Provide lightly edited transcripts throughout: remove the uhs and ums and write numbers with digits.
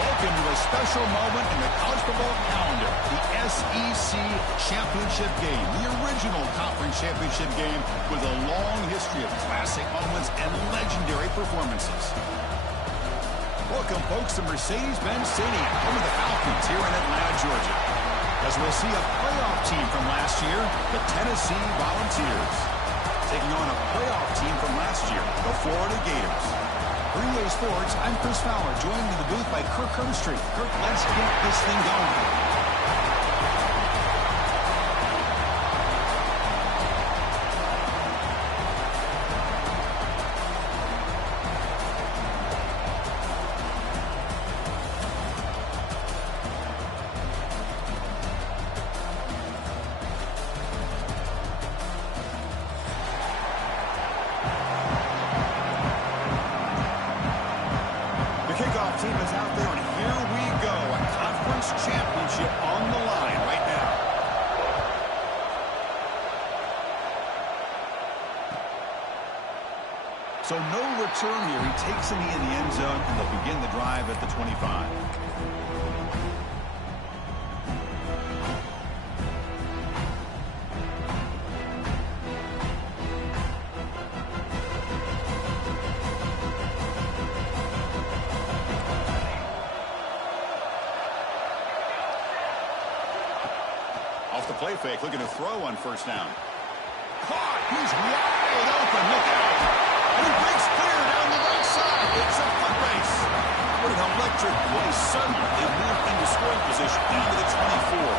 Welcome to a special moment in the college football calendar, the SEC Championship game, the original conference championship game with a long history of classic moments and legendary performances. Welcome, folks, to Mercedes-Benz Stadium, home of the Falcons here in Atlanta, Georgia. As we'll see a playoff team from last year, the Tennessee Volunteers, taking on a playoff team from last year, the Florida Gators. For EA Sports, I'm Chris Fowler, joined in the booth by Kirk Herbstreit. Kirk, let's get this thing going. Kickoff team is out there, and here we go. A conference championship on the line right now. So no return here. He takes a knee in the end zone, and they'll begin the drive at the 25. Off the play fake, looking to throw on first down. Caught! He's wide open. Look out! And he breaks clear down the right side. It's a foot race. What an electric play. Suddenly, they move into scoring position down to the 24.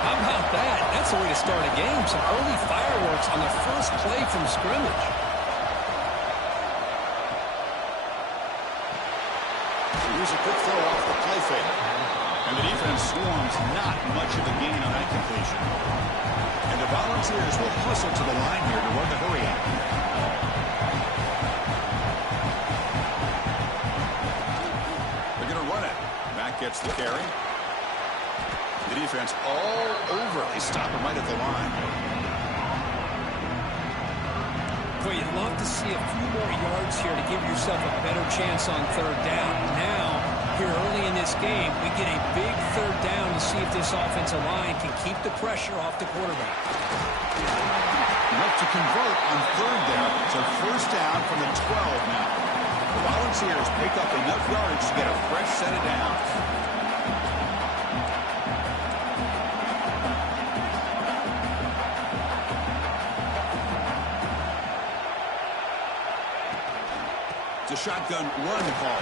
How about that? That's the way to start a game. Some early fireworks on the first play from scrimmage. Here's a quick throw off the play fake. And the defense swarms, not much of a gain on that completion. And the Volunteers will hustle to the line here to run the hurry out. They're going to run it. Mack gets the carry. The defense all over. They stop him right at the line. Boy, you'd love to see a few more yards here to give yourself a better chance on third down. Now, here early in this game, we get a big third down to see if this offensive line can keep the pressure off the quarterback. Enough to convert on third down. So first down from the 12 now. The Volunteers pick up enough yards to get a fresh set of downs. It's a shotgun run call.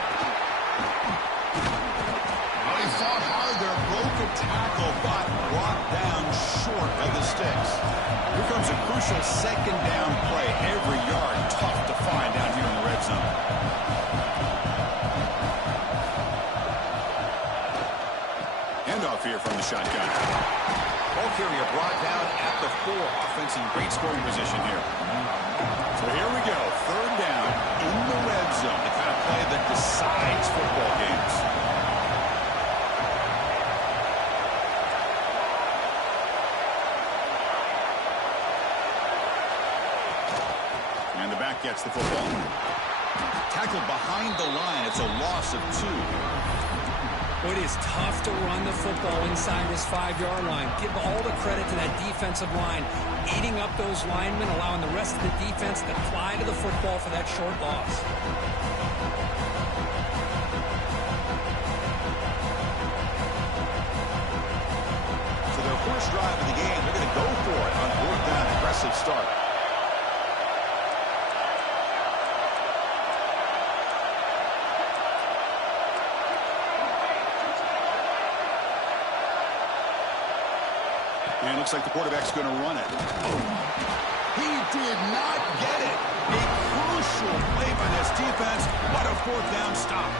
They fought hard there, broke a tackle, but brought down short of the sticks. Here comes a crucial second down play. Every yard tough to find down here in the red zone. Handoff here from the shotgun. Ball carrier brought down at the 4. Offense in great scoring position here. So here we go. Third down in the red zone. The kind of play that decides football games. And the back gets the football. Tackled behind the line. It's a loss of 2. It is tough to run the football inside this 5-yard line. Give all the credit to that defensive line, eating up those linemen, allowing the rest of the defense to fly to the football for that short loss. So their first drive of the game, they're going to go for it on 4th down. Aggressive start. And it looks like the quarterback's going to run it. He did not get it. A crucial play by this defense. What a 4th down stop.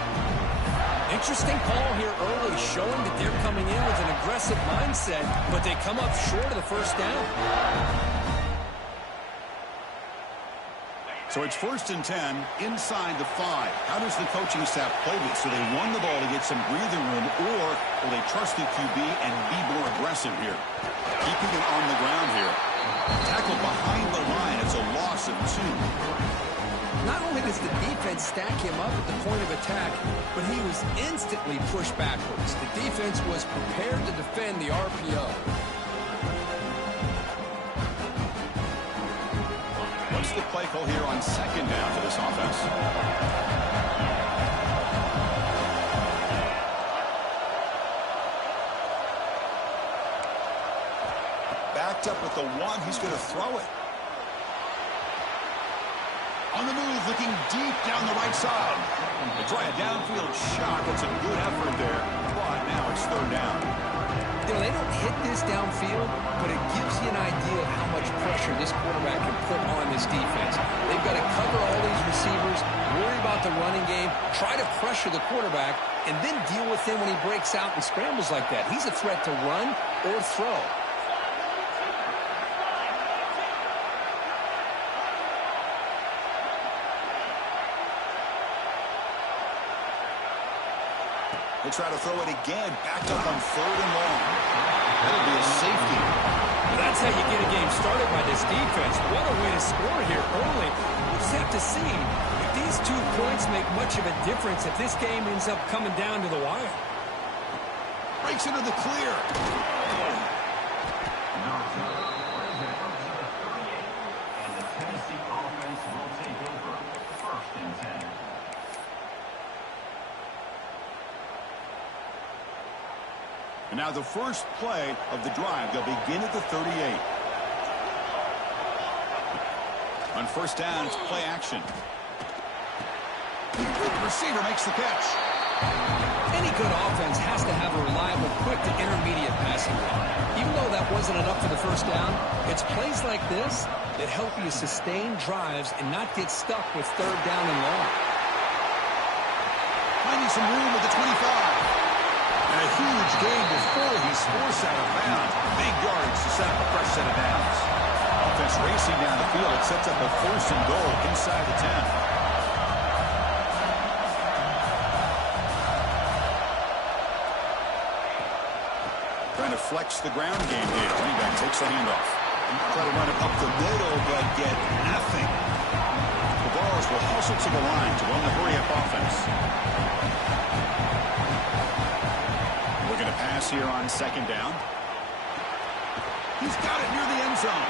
Interesting call here early, showing that they're coming in with an aggressive mindset, but they come up short of the first down. So it's 1st and 10 inside the 5. How does the coaching staff play this? Do they run the ball to get some breathing room, or will they trust the QB and be more aggressive here? Keeping it on the ground here. Tackled behind the line. It's a loss of 2. not only does the defense stack him up at the point of attack, but he was instantly pushed backwards. The defense was prepared to defend the RPO. What's the play call here on second down for this offense? Backed up with the one, he's going to throw it. On the move, looking deep down the right side. They try a downfield shot. That's a good effort there. But now it's third down. You know, they don't hit this downfield, but it gives you an idea of how much pressure this quarterback can put on this defense. They've got to cover all these receivers, worry about the running game, try to pressure the quarterback, and then deal with him when he breaks out and scrambles like that. He's a threat to run or throw. They try to throw it again, backed up on third and long. That'll be a safety. That's how you get a game started by this defense. What a way to score here early. We'll just have to see if these 2 points make much of a difference if this game ends up coming down to the wire. Breaks into the clear. And the Tennessee offense will take over 1st and 10. And now the first play of the drive. They'll begin at the 38. On first down, it's play action. The receiver makes the catch. Any good offense has to have a reliable, quick to intermediate passing game. Even though that wasn't enough for the first down, it's plays like this that help you sustain drives and not get stuck with third down and long. Finding some room at the 25. And a huge gain before he's forced out of bounds. Big yardage to set up a fresh set of downs. Offense racing down the field. It sets up a 1st and goal inside the 10. Trying to flex the ground game here. Running back takes the handoff. Try to run it up the middle, but get nothing. The Vols will hustle to the line to run the hurry-up offense. Going to pass here on second down. He's got it near the end zone.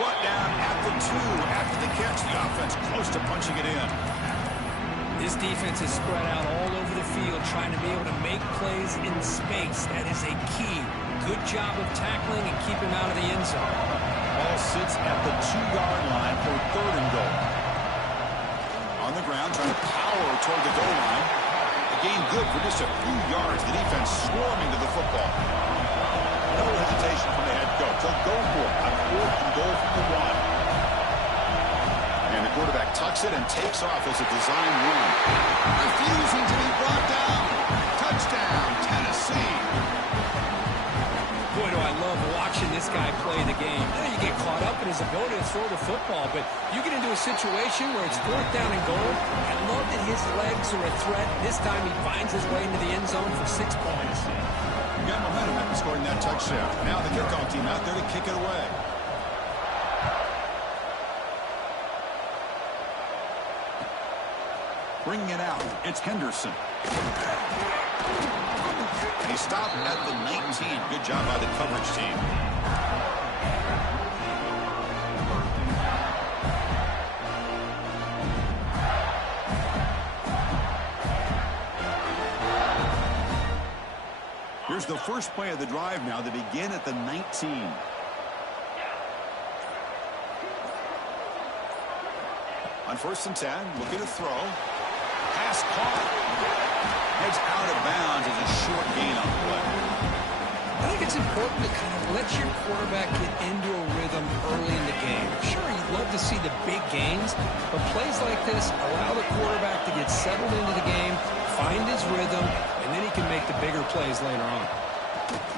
Brought down at the 2 after the catch. The offense close to punching it in. This defense is spread out all over the field, trying to be able to make plays in space. That is a key. Good job of tackling and keep him out of the end zone. Ball sits at the 2-yard line for third and goal. On the ground, trying to power toward the goal line. Gain good for just a few yards. The defense swarming to the football. No hesitation from the head coach. They'll go for it on 4th and goal from the 1. And the quarterback tucks it and takes off as a design run. Refusing to be brought down. Touchdown, Tennessee. Boy, do I love watching this guy play the game. You know, you get caught up in his ability to throw the football, but you get into a situation where it's 4th down and goal. I love that his legs are a threat. This time he finds his way into the end zone for 6 points. You got momentum after scoring that touchdown. Now the kickoff team out there to kick it away. Bringing it out, it's Henderson. And he stopped at the 19. Good job by the coverage team. Here's the first play of the drive now. They begin at the 19. On 1st and 10, looking to throw. Pass caught. Heads out of bounds as a short gain on the play. I think it's important to kind of let your quarterback get into a rhythm early in the game. Sure, you'd love to see the big gains, but plays like this allow the quarterback to get settled into the game, find his rhythm, and then he can make the bigger plays later on.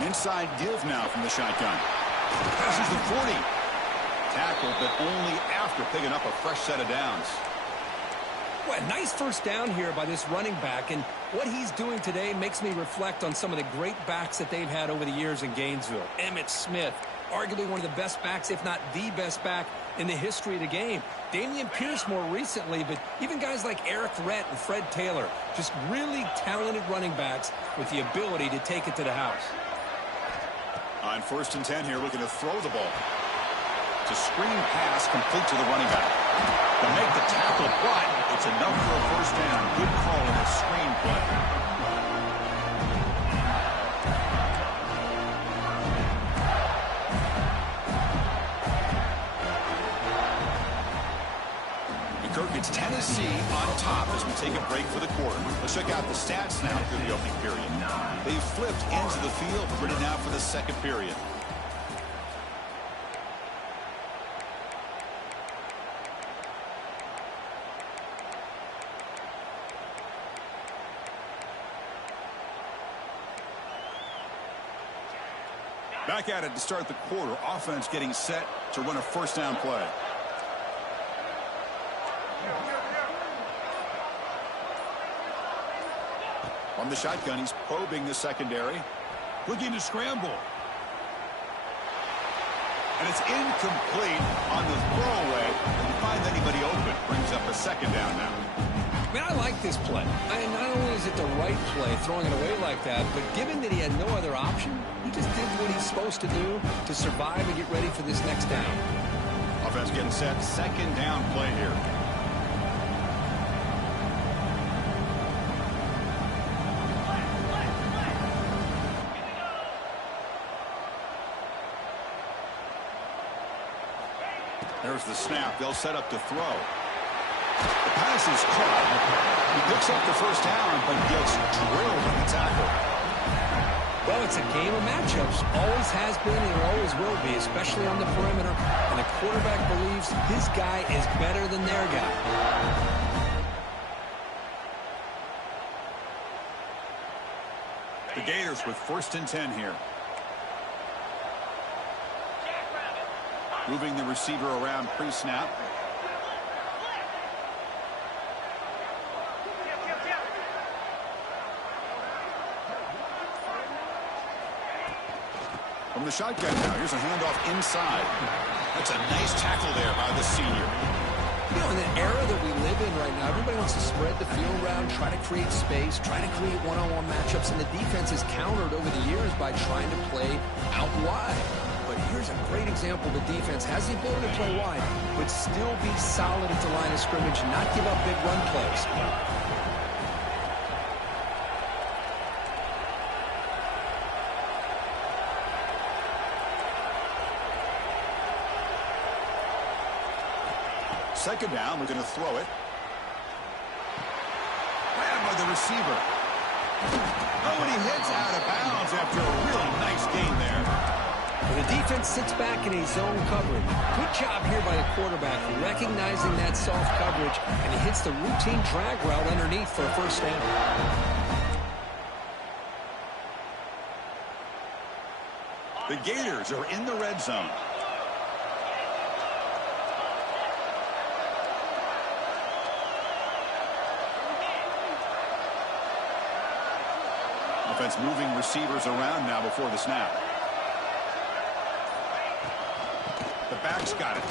An inside give now from the shotgun. Passes the 40. Tackled, but only after picking up a fresh set of downs. Well, a nice first down here by this running back, and what he's doing today makes me reflect on some of the great backs that they've had over the years in Gainesville. Emmitt Smith, arguably one of the best backs, if not the best back in the history of the game. Damian Pierce more recently, but even guys like Eric Rhett and Fred Taylor, just really talented running backs with the ability to take it to the house. On 1st and 10 here, looking to throw the ball. It's a screen pass complete to the running back. To make the tackle, but it's enough for a first down. Good call in a screen play. Kirk, it's Tennessee on top as we take a break for the quarter. Let's check out the stats now through the opening period. They flipped into the field, ready now for the second period. Back at it to start the quarter. Offense getting set to run a first down play. On the shotgun, he's probing the secondary. Looking to scramble. And it's incomplete on the throwaway. Didn't find anybody open. Brings up a second down now. Man, I like this play. Not only is it the right play, throwing it away like that, but given that he had no other option, he just did what he's supposed to do to survive and get ready for this next down. Offense getting set. Second down play here. There's the snap. They'll set up to throw. The pass is caught. He picks up the first down, but gets drilled on the tackle. Well, it's a game of matchups. Always has been and always will be, especially on the perimeter. And the quarterback believes his guy is better than their guy. The Gators with 1st and 10 here. Moving the receiver around pre-snap. From the shotgun now, here's a handoff inside. That's a nice tackle there by the senior. You know, in the era that we live in right now, everybody wants to spread the field around, try to create space, try to create one-on-one matchups, and the defense has countered over the years by trying to play out wide. But here's a great example. The defense has the ability to play wide, but still be solid at the line of scrimmage, not give up big run plays. Second down, we're going to throw it. Grabbed by the receiver. Oh, and he hits out of bounds after a really nice gain there. Well, the defense sits back in a zone coverage. Good job here by the quarterback, recognizing that soft coverage, and he hits the routine drag route underneath for a first down. The Gators are in the red zone. Offense moving receivers around now before the snap. The back's got it.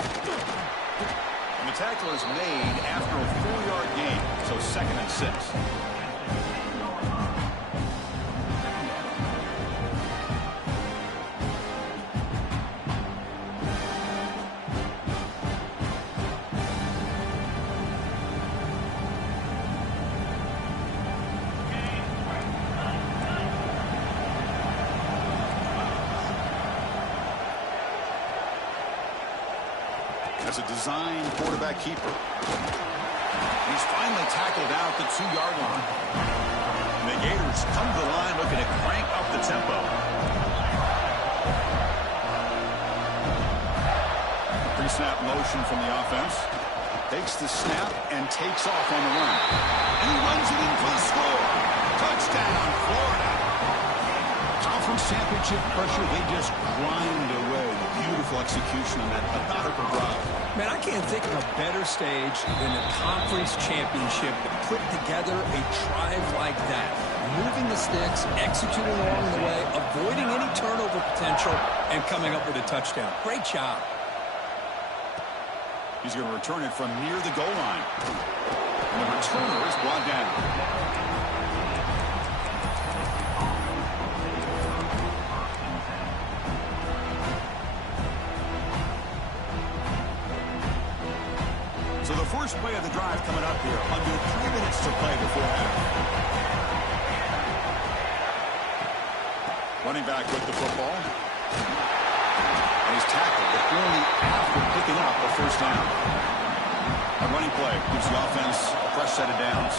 And the tackle is made after a 4-yard gain, so 2nd and 6. As a design quarterback keeper. He's finally tackled out the 2-yard line. And the Gators come to the line looking to crank up the tempo. Pre-snap motion from the offense. Takes the snap and takes off on the run. And he runs it in for the score. Touchdown, Florida. Conference championship pressure, they just grind away. Beautiful execution on that methodical drive. Man, I can't think of a better stage than the conference championship to put together a drive like that. Moving the sticks, executing along the way, avoiding any turnover potential, And coming up with a touchdown. Great job. He's going to return it from near the goal line. And the returner is brought down. So the first play of the drive coming up here. Under 3 minutes to play before half. Running back with the football. And he's tackled, but only after picking up a first down. A running play gives the offense a fresh set of downs.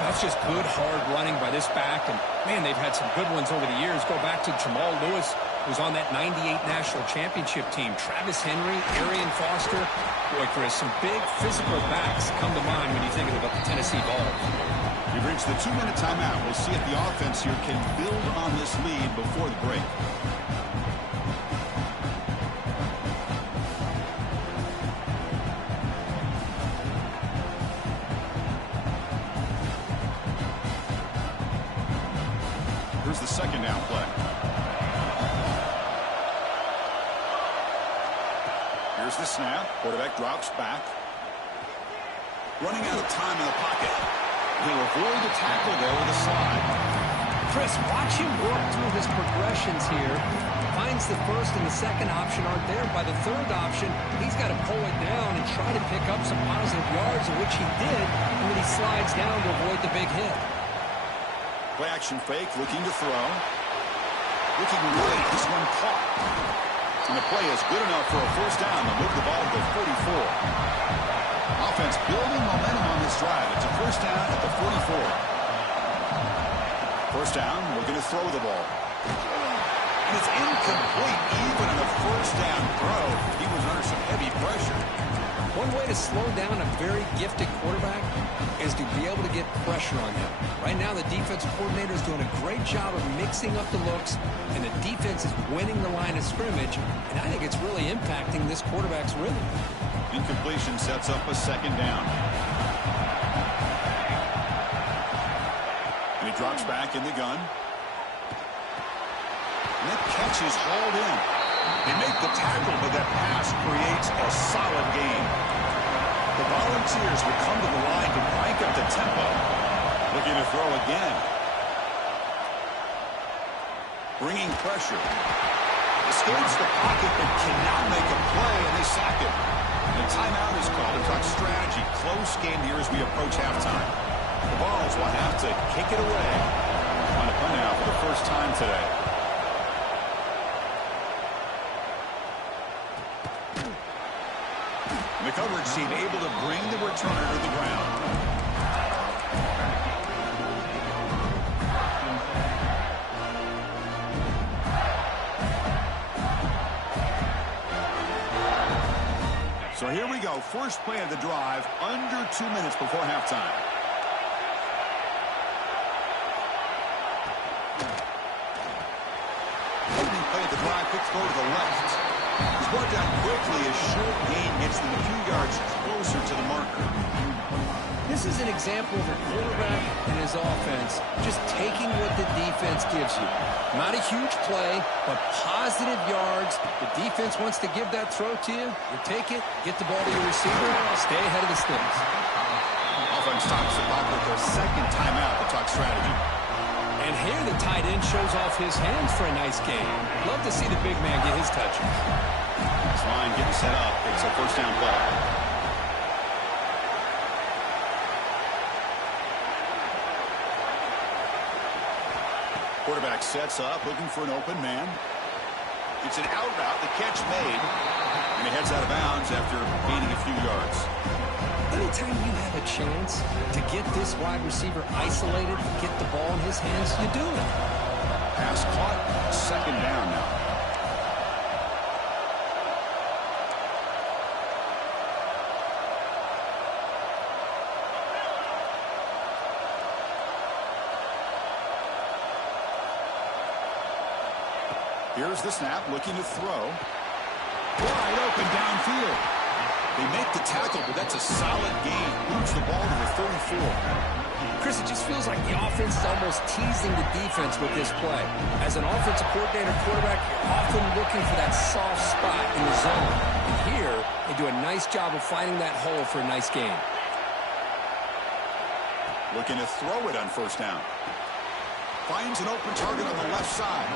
That's just good, hard running by this back. And, man, they've had some good ones over the years. Go back to Jamal Lewis, who's on that 98 National Championship team. Travis Henry, Arian Foster. Boy, Chris, some big physical backs come to mind when you think about the Tennessee Vols. We've reached the 2-minute timeout. We'll see if the offense here can build on this lead before the break. Here's the second down play. Here's the snap. Quarterback drops back. Running out of time in the pocket. He'll avoid the tackle there with a slide. Chris, watch him work through his progressions here. Finds the first and the second option aren't there. By the third option, he's got to pull it down and try to pick up some positive yards, which he did, and then he slides down to avoid the big hit. Play action fake, looking to throw. Looking great. This one caught. And the play is good enough for a first down to move the ball to the 44. Offense building momentum on this drive. It's a first down at the 44. First down, looking to throw the ball. And it's incomplete even on a first down throw. He was under some heavy pressure. One way to slow down a very gifted quarterback is to be able to get pressure on him. Right now, the defensive coordinator is doing a great job of mixing up the looks, and the defense is winning the line of scrimmage, and I think it's really impacting this quarterback's rhythm. Incompletion sets up a second down. And he drops back in the gun. And that catch is hauled in. They make the tackle, but that pass creates a solid gain. The Volunteers will come to the line to crank up the tempo. Looking to throw again. Bringing pressure. Escapes the pocket, but cannot make a play, and they sack it. The timeout is called to talk strategy. Close game here as we approach halftime. The Vols will have to kick it away on a punt out for the first time today. The coverage team able to bring the returner to the ground. So here we go. First play of the drive, under 2 minutes before halftime. Opening play of the drive, quick throw to the left. It's brought down quickly as short gain gets them a few yards closer to the marker. This is an example of a quarterback and his offense just taking what the defense gives you. Not a huge play, but positive yards. The defense wants to give that throw to you. You take it, get the ball to your receiver, stay ahead of the sticks. Offense stops the clock with their second timeout to talk strategy. And here the tight end shows off his hands for a nice game. Love to see the big man get his touches. This line getting set up. It's a first down play. Quarterback sets up, looking for an open man. It's an out route, the catch made, and he heads out of bounds after gaining a few yards. Anytime you have a chance to get this wide receiver isolated, get the ball in his hands, you do it. Pass caught, second down now. Here's the snap, looking to throw. Wide open downfield. They make the tackle, but that's a solid gain. Moves the ball to the 34. Chris, it just feels like the offense is almost teasing the defense with this play. As an offensive coordinator quarterback, you're often looking for that soft spot in the zone. And here, they do a nice job of finding that hole for a nice gain. Looking to throw it on first down. Finds an open target on the left side.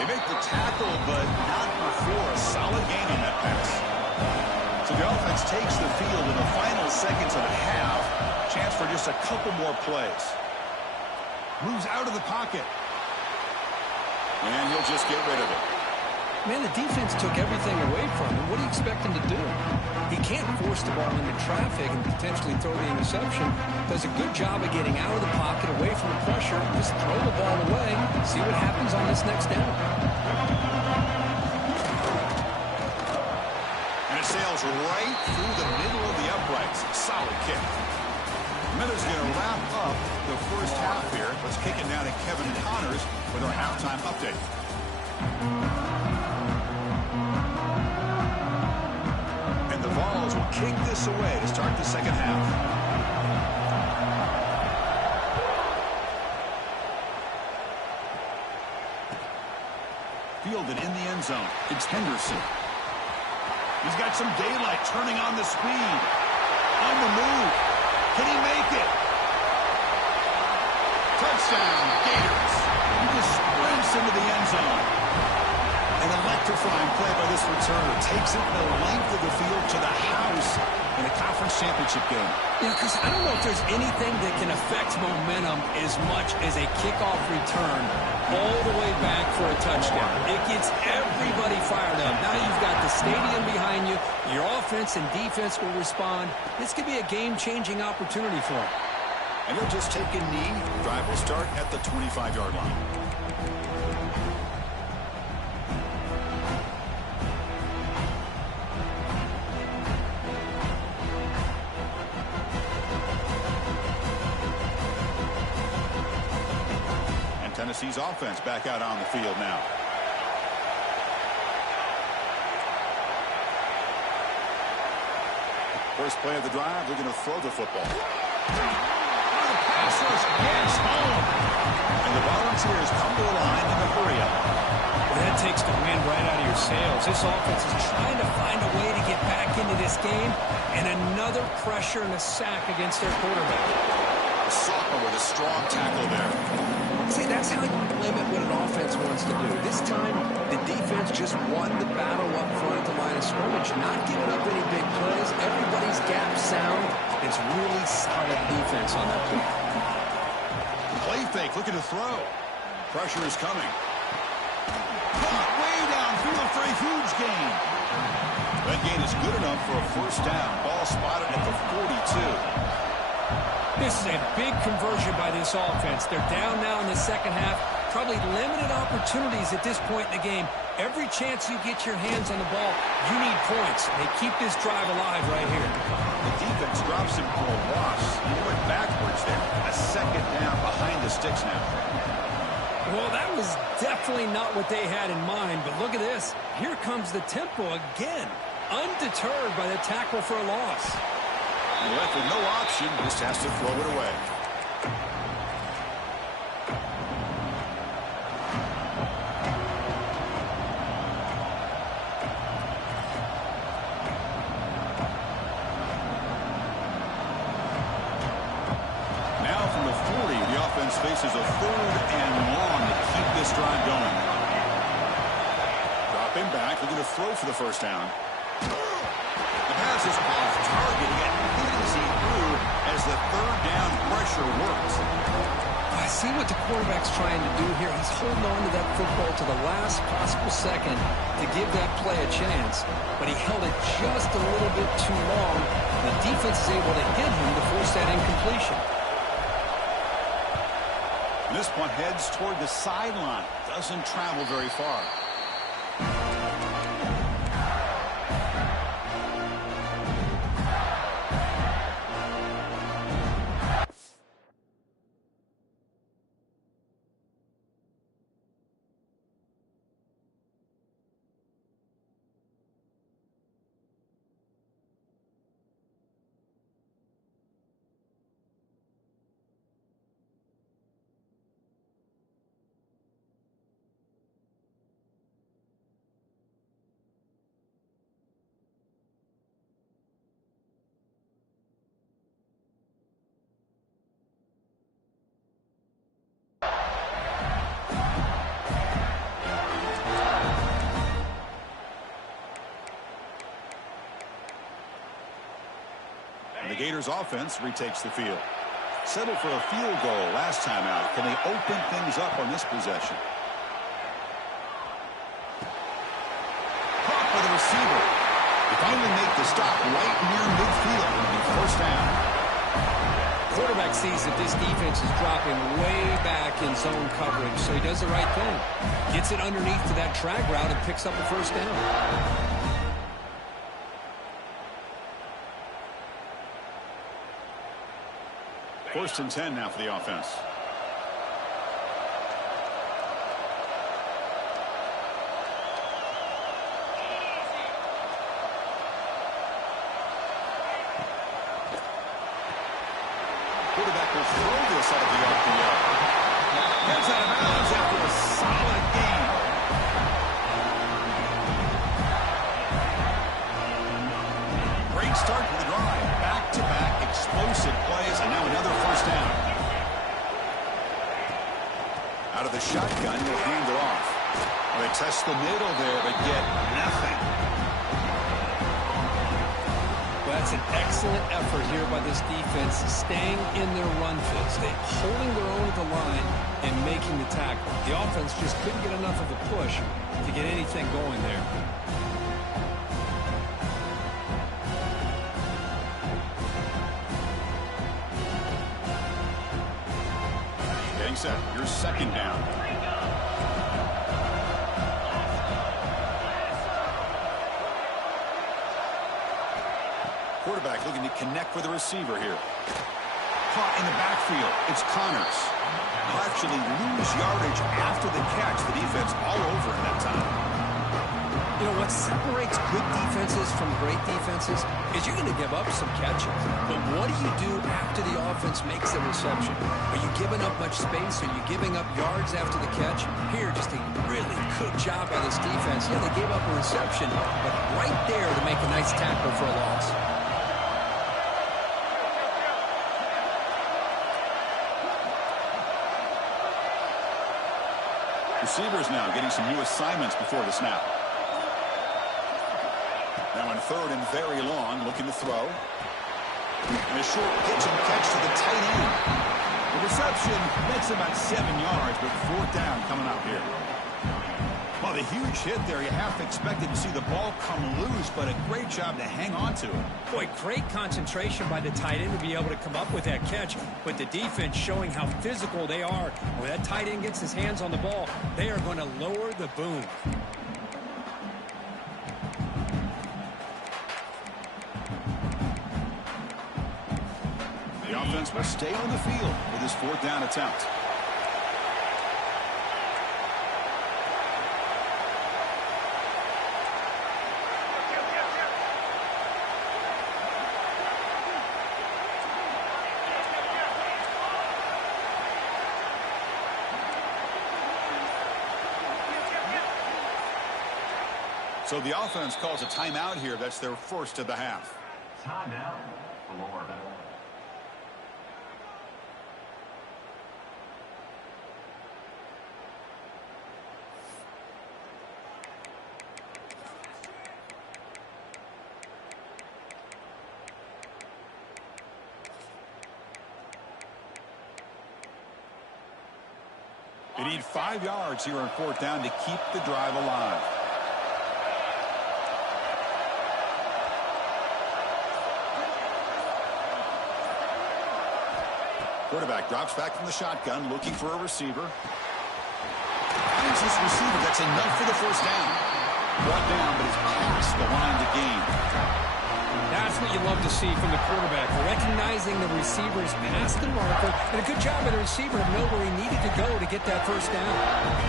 They make the tackle, but not before a solid gain on that pass. So the offense takes the field in the final seconds of the half. Chance for just a couple more plays. Moves out of the pocket. And he'll just get rid of it. Man, the defense took everything away from him. What do you expect him to do? He can't force the ball into traffic and potentially throw the interception. Does a good job of getting out of the pocket, away from the pressure. Just throw the ball away. See what happens on this next down. And it sails right through the middle of the uprights. Solid kick. Miller's going to wrap up the first half here. Let's kick it down to Kevin Connors with our halftime update. And the Vols will kick this away to start the second half. Fielded in the end zone. It's Henderson. He's got some daylight, turning on the speed. On the move. Can he make it? Touchdown, Gators. He just sprints into the end zone. An electrifying play by this returner. Takes it the length of the field to the house in a conference championship game. Yeah, Chris, I don't know if there's anything that can affect momentum as much as a kickoff return all the way back for a touchdown. It gets everybody fired up. Now you've got the stadium behind you. Your offense and defense will respond. This could be a game-changing opportunity for them. And he'll just take a knee. Drive will start at the 25-yard line. Tennessee's offense back out on the field now. First play of the drive, they're going to throw the football. The pass rush gets home. And the Volunteers come to the line in a hurry-up. Well, that takes the wind right out of your sails. This offense is trying to find a way to get back into this game. And another pressure and a sack against their quarterback. Soccer with a strong tackle there. See, that's how you limit what an offense wants to do. This time, the defense just won the battle up front at the line of scrimmage, not giving up any big plays. Everybody's gap sound. It's really solid defense on that play. Play fake, looking to throw. Pressure is coming. Caught way downfield for a huge gain. That gain is good enough for a first down. Ball spotted at the 42. This is a big conversion by this offense. They're down now in the second half. Probably limited opportunities at this point in the game. Every chance you get your hands on the ball, you need points. They keep this drive alive right here. The defense drops him for a loss. He went backwards there. A second down behind the sticks now. Well, that was definitely not what they had in mind. But look at this. Here comes the tempo again. Undeterred by the tackle for a loss. Left with no option, just has to throw it away. Now from the 40, the offense faces a third and long to keep this drive going. Dropping back, looking to throw for the first down. The pass is off target, yet easy through as the third down pressure works. I see what the quarterback's trying to do here. He's holding on to that football to the last possible second to give that play a chance. But he held it just a little bit too long. The defense is able to hit him to force that incompletion. And this punt heads toward the sideline. Doesn't travel very far. Gators offense retakes the field. Settled for a field goal last time out. Can they open things up on this possession? Caught by the receiver. They finally make the stop right near midfield. It'll be first down. Quarterback sees that this defense is dropping way back in zone coverage, so he does the right thing. Gets it underneath to that drag route and picks up a first down. First and 10 now for the offense. Quarterback will throw this out of the RPO. Gets out of bounds after a solid gain. Great start to the drive. Back-to-back explosive plays, and now another first down. Out of the shotgun, he'll hand it off. They test the middle there, but get nothing. Well, that's an excellent effort here by this defense, staying in their run fits. They're holding their own at the line and making the tackle. The offense just couldn't get enough of a push to get anything going there. Getting set. Your second down. Quarterback looking to connect with the receiver here. Caught in the backfield. It's Connors. He'll actually lose yardage after the catch. The defense all over in that time. You know, what separates good defenses from great defenses is you're going to give up some catches. But what do you do after the offense makes the reception? Are you giving up much space? Are you giving up yards after the catch? Here, just a really good job by this defense. Yeah, they gave up a reception, but right there to make a nice tackle for a loss. Receivers now getting some new assignments before the snap. Now on third and very long, looking to throw. And a short pitch and catch to the tight end. The reception makes about 7 yards, but fourth down coming up here. Well, the huge hit there, you half expected to see the ball come loose, but a great job to hang on to it. Boy, great concentration by the tight end to be able to come up with that catch, but the defense showing how physical they are. When that tight end gets his hands on the ball, they are going to lower the boom. The offense will stay on the field with his fourth down attempt. So the offense calls a timeout here. That's their first of the half. Timeout, Florida. They need 5 yards here on fourth down to keep the drive alive. Quarterback drops back from the shotgun, looking for a receiver. Finds this receiver. That's enough for the first down. Brought down, but it's past the line to gain. That's what you love to see from the quarterback, recognizing the receivers past the marker, and a good job by the receiver to know where he needed to go to get that first down.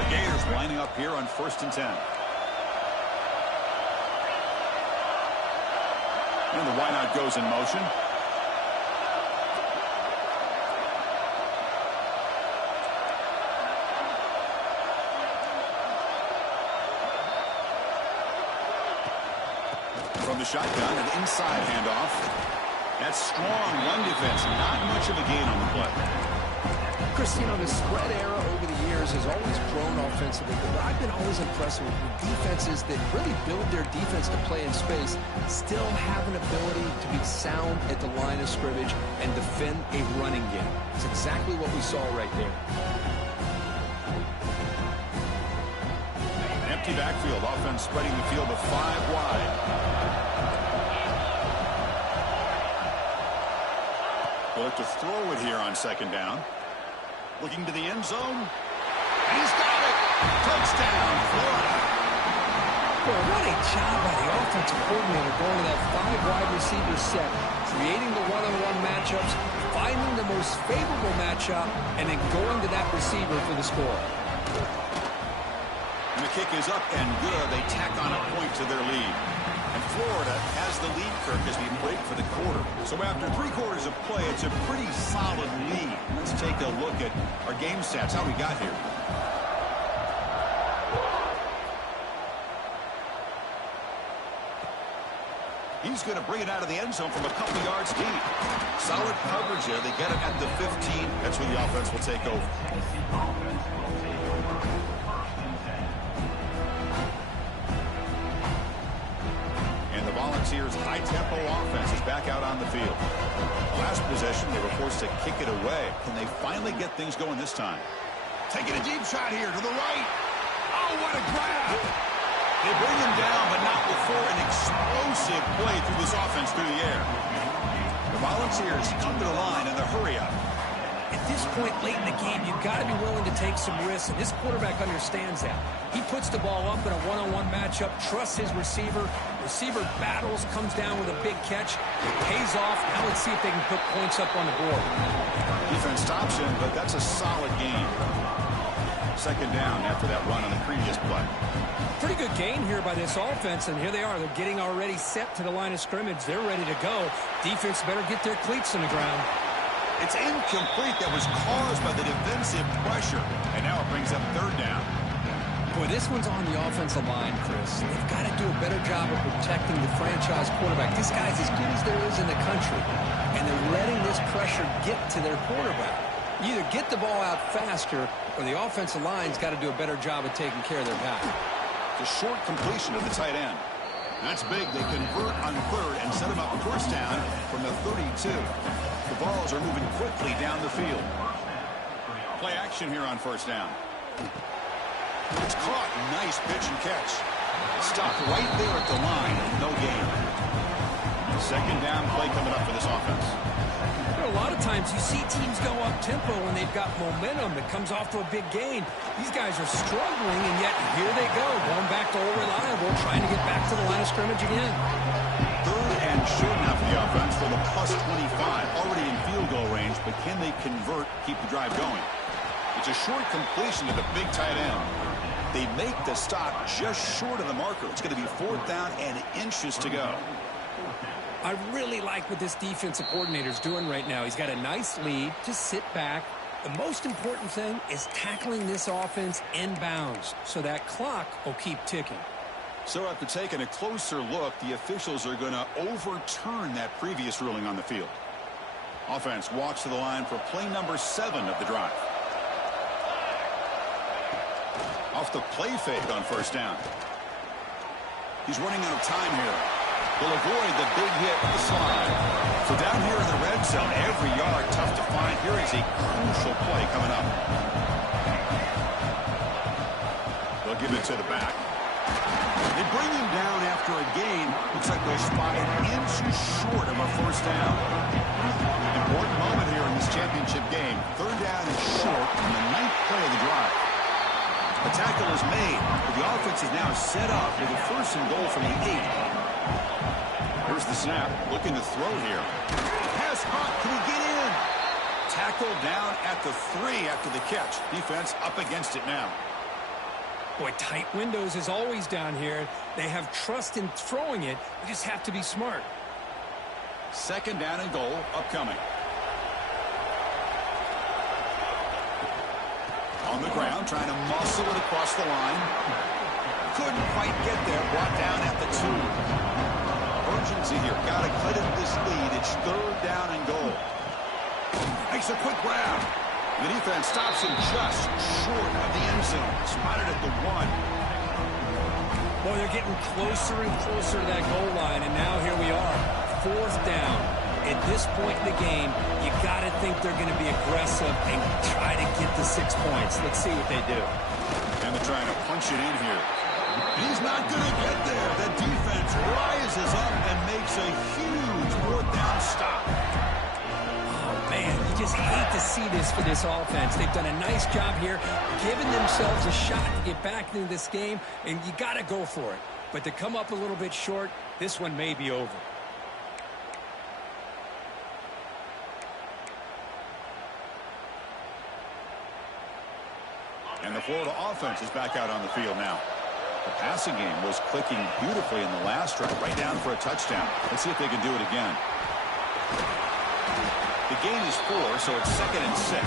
The Gators lining up here on first and 10. And the wideout goes in motion. From the shotgun, an inside handoff. That's strong run defense. Not much of a gain on the play. Chris, you know, the spread era over the years has always grown offensively, but I've been always impressed with defenses that really build their defense to play in space, still have an ability to be sound at the line of scrimmage and defend a running game. It's exactly what we saw right there. An empty backfield, offense spreading the field to 5 wide. They'll look to throw it here on second down. Looking to the end zone. And he's got it. Touchdown, Florida. Well, what a job by the offensive coordinator going to that 5 wide receiver set, creating the one-on-one matchups, finding the most favorable matchup, and then going to that receiver for the score. And the kick is up and good. They tack on a point to their lead. And Florida has the lead, Kirk, as we break for the quarter. So after 3 quarters of play, it's a pretty solid lead. Let's take a look at our game stats, how we got here. He's going to bring it out of the end zone from a couple yards deep. Solid coverage there. They get it at the 15. That's where the offense will take over. Volunteers' high-tempo offense is back out on the field. Last possession, they were forced to kick it away. Can they finally get things going this time? Taking a deep shot here to the right. Oh, what a grab! They bring him down, but not before an explosive play through this offense through the air. The Volunteers come to the line in the hurry-up. At this point late in the game, you've got to be willing to take some risks, and this quarterback understands that. He puts the ball up in a one-on-one matchup, trusts his receiver. Receiver battles, comes down with a big catch. It pays off. Now let's see if they can put points up on the board. Defense stops him, but that's a solid gain. Second down after that run on the previous play. Pretty good gain here by this offense, and here they are. They're getting already set to the line of scrimmage. They're ready to go. Defense better get their cleats in the ground. It's incomplete. That was caused by the defensive pressure. And now it brings up third down. Boy, this one's on the offensive line, Chris. They've got to do a better job of protecting the franchise quarterback. This guy's as good as there is in the country, and they're letting this pressure get to their quarterback. You either get the ball out faster, or the offensive line's got to do a better job of taking care of their guy. The short completion of the tight end. That's big. They convert on third and set him up first down from the 32. The balls are moving quickly down the field. Play action here on first down. It's caught. Nice pitch and catch. Stopped right there at the line. No gain. Second down play coming up for this offense. A lot of times you see teams go up-tempo when they've got momentum that comes off to a big gain. These guys are struggling, and yet here they go, going back to old reliable, trying to get back to the line of scrimmage again. Third and short now for the offense for the plus 25. Already in field goal range, but can they convert, keep the drive going? It's a short completion to the big tight end. They make the stop just short of the marker. It's going to be fourth down and inches to go. I really like what this defensive coordinator's doing right now. He's got a nice lead. Just sit back. The most important thing is tackling this offense inbounds so that clock will keep ticking. So after taking a closer look, the officials are going to overturn that previous ruling on the field. Offense walks to the line for play number 7 of the drive. Off the play fake on first down. He's running out of time here. Will avoid the big hit with the slide. So down here in the red zone, every yard tough to find. Here is a crucial play coming up. They'll give it to the back. They bring him down after a gain. Looks like they'll spot it inches short of a first down. Important moment here in this championship game. Third down and short on the 9th play of the drive. A tackle is made, but the offense is now set up with a first and goal from the 8. Here's the snap, looking to throw here. Pass caught, can he get in? Tackle down at the 3 after the catch. Defense up against it now. Boy, tight windows is always down here. They have trust in throwing it. They just have to be smart. Second down and goal upcoming. On the ground, trying to muscle it across the line. Couldn't quite get there, brought down at the 2. Urgency here. Got to cut into this lead. It's third down and goal. Makes a quick grab. The defense stops him just short of the end zone. Spotted at the 1. Boy, they're getting closer and closer to that goal line, and now here we are, 4th down. At this point in the game, you got to think they're going to be aggressive and try to get the 6 points. Let's see what they do. And they're trying to punch it in here. He's not going to get there. The defense rises up and makes a huge 4th down stop. Man, you just hate to see this for this offense. They've done a nice job here, giving themselves a shot to get back into this game, and you got to go for it. But to come up a little bit short, this one may be over. And the Florida offense is back out on the field now. The passing game was clicking beautifully in the last drive, right down for a touchdown. Let's see if they can do it again. The gain is 4, so it's 2nd and 6.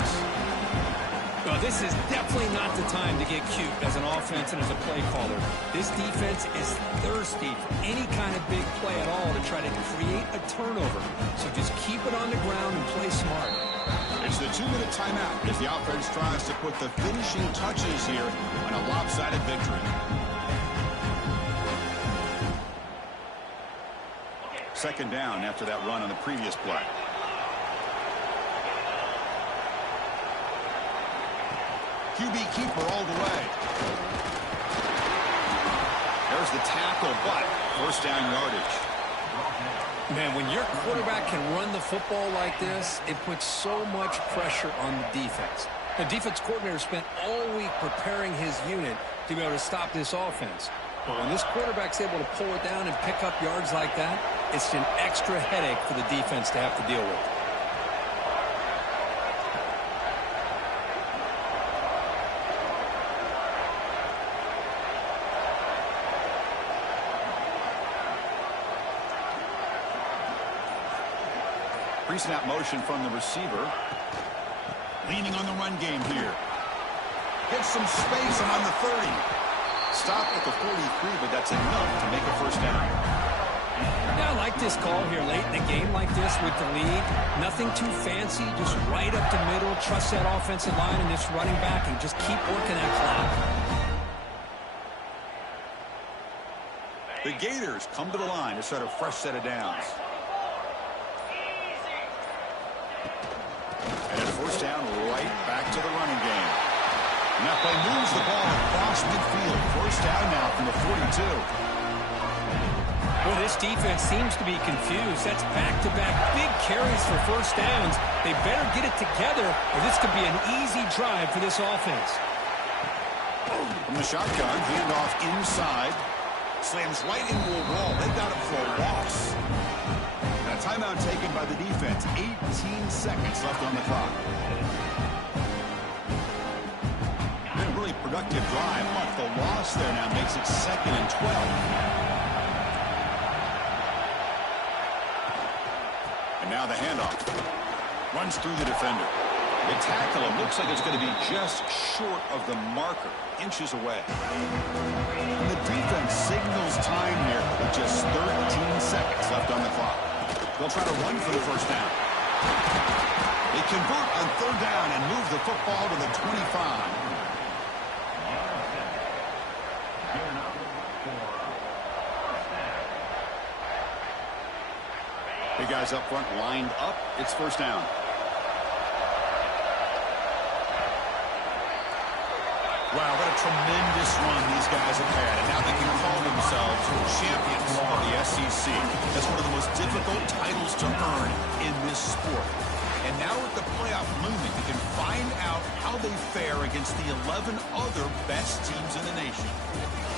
Well, this is definitely not the time to get cute as an offense and as a play caller. This defense is thirsty for any kind of big play at all to try to create a turnover. So just keep it on the ground and play smart. It's the 2-minute timeout as the offense tries to put the finishing touches here on a lopsided victory. Second down after that run on the previous play. QB keeper all the way. There's the tackle, but 1st down yardage. Man, when your quarterback can run the football like this, it puts so much pressure on the defense. The defense coordinator spent all week preparing his unit to be able to stop this offense. But when this quarterback's able to pull it down and pick up yards like that, it's an extra headache for the defense to have to deal with. Pre-snap motion from the receiver. Leaning on the run game here. Gets some space and on the 30. Stop at the 43, but that's enough to make a 1st down. Yeah, I like this call here late in a game like this with the lead. Nothing too fancy, just right up the middle. Trust that offensive line and this running back and just keep working that clock. The Gators come to the line to set a fresh set of downs. And a 1st down right back to the running game. And that play moves the ball across midfield. 1st down now from the 42. Well, this defense seems to be confused. That's back-to-back big carries for 1st downs. They better get it together or this could be an easy drive for this offense. From the shotgun, handoff inside. Slams right into a wall. They got it for a loss. And a timeout taken by the defense. 18 seconds left on the clock. Been a really productive drive, but the loss there now makes it 2nd and 12. And now the handoff. Runs through the defender. They tackle him. Looks like it's going to be just short of the marker. Inches away. And the defense signals time here with just 13 seconds left on the clock. They'll try to run for the 1st down. They convert on 3rd down and move the football to the 25. Big guys up front lined up. It's 1st down. Wow, what a tremendous run these guys have had. And now they can call themselves champions of the SEC. That's one of the most difficult titles to earn in this sport. And now with the playoff looming, they can find out how they fare against the 11 other best teams in the nation.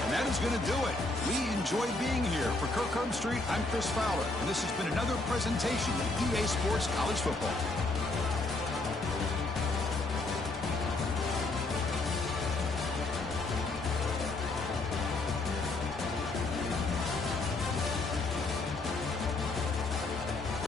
And that is going to do it. We enjoy being here. For Kirk Herbstreit, I'm Chris Fowler. And this has been another presentation of EA Sports College Football.